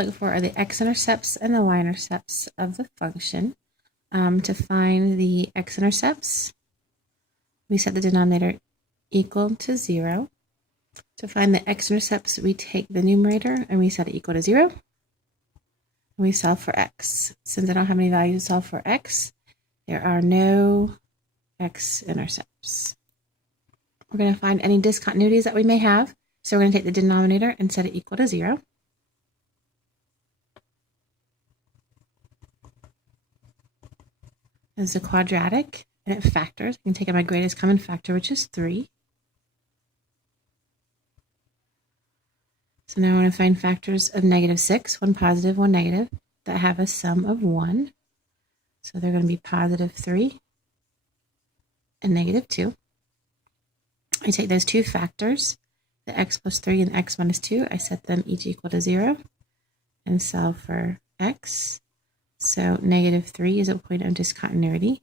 to look for are the x-intercepts and the y-intercepts of the function. To find the x-intercepts, we set the denominator equal to 0. To find the x-intercepts, we take the numerator and we set it equal to 0. And we solve for x. Since I don't have any values to solve for x, there are no x-intercepts. We're going to find any discontinuities that we may have. So we're going to take the denominator and set it equal to 0. It's a quadratic, and it factors. I can take my greatest common factor, which is 3. So now I want to find factors of -6, one positive, one negative, that have a sum of 1. So they're going to be positive 3 and negative 2. I take those two factors, the x plus 3 and x minus 2, I set them each equal to 0 and solve for x. So negative 3 is a point of discontinuity,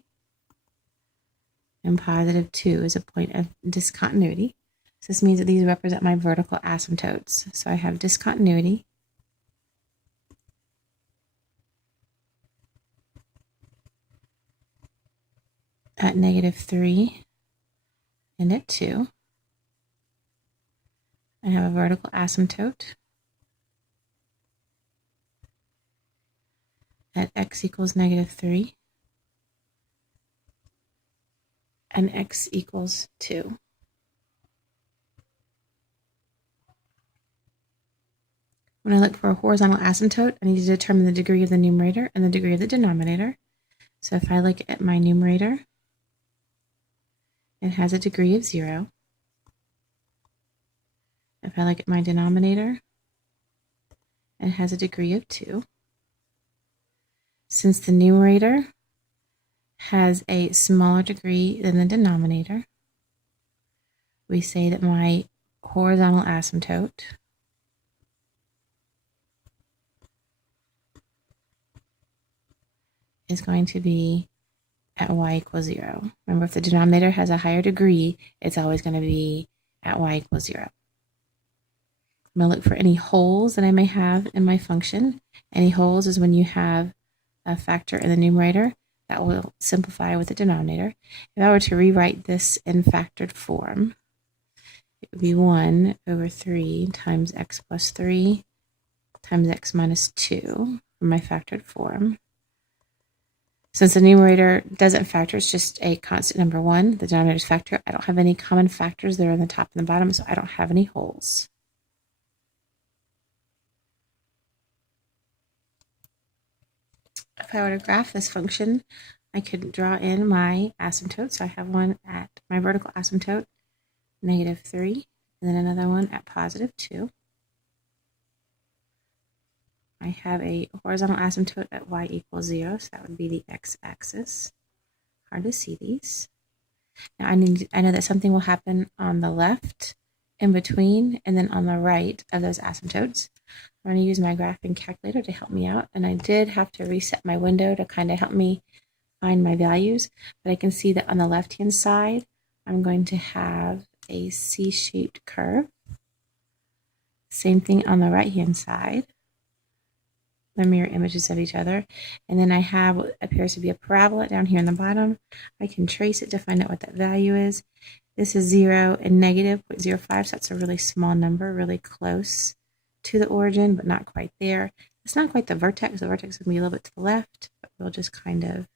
and positive 2 is a point of discontinuity. So this means that these represent my vertical asymptotes. So I have discontinuity at -3 and at 2. I have a vertical asymptote at x equals -3 and x equals 2. When I look for a horizontal asymptote, I need to determine the degree of the numerator and the degree of the denominator. So if I look at my numerator, it has a degree of 0. If I look at my denominator, it has a degree of 2. Since the numerator has a smaller degree than the denominator, we say that my horizontal asymptote is going to be at y equals 0. Remember, if the denominator has a higher degree, it's always going to be at y equals 0. I'm going to look for any holes that I may have in my function. Any holes is when you have a factor in the numerator that will simplify with the denominator. If I were to rewrite this in factored form, it would be 1 over 3 times x plus 3 times x minus 2 for my factored form. Since the numerator doesn't factor, it's just a constant number 1. The denominator's factor. I don't have any common factors that are on the top and the bottom, so I don't have any holes. If I were to graph this function, I could draw in my asymptote. So I have one at my vertical asymptote, -3, and then another one at +2. I have a horizontal asymptote at y equals 0, so that would be the x-axis. Hard to see these. Now I know that something will happen on the left, in between, and then on the right of those asymptotes. I'm going to use my graphing calculator to help me out, and I did have to reset my window to kind of help me find my values, but I can see that on the left-hand side, I'm going to have a C-shaped curve. Same thing on the right-hand side. They're mirror images of each other. And then I have what appears to be a parabola down here in the bottom. I can trace it to find out what that value is. This is 0 and -0.05, so that's a really small number, really close to the origin, but not quite there. It's not quite the vertex. The vertex would be a little bit to the left, but we'll just kind of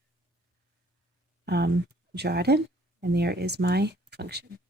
draw it in. And there is my function.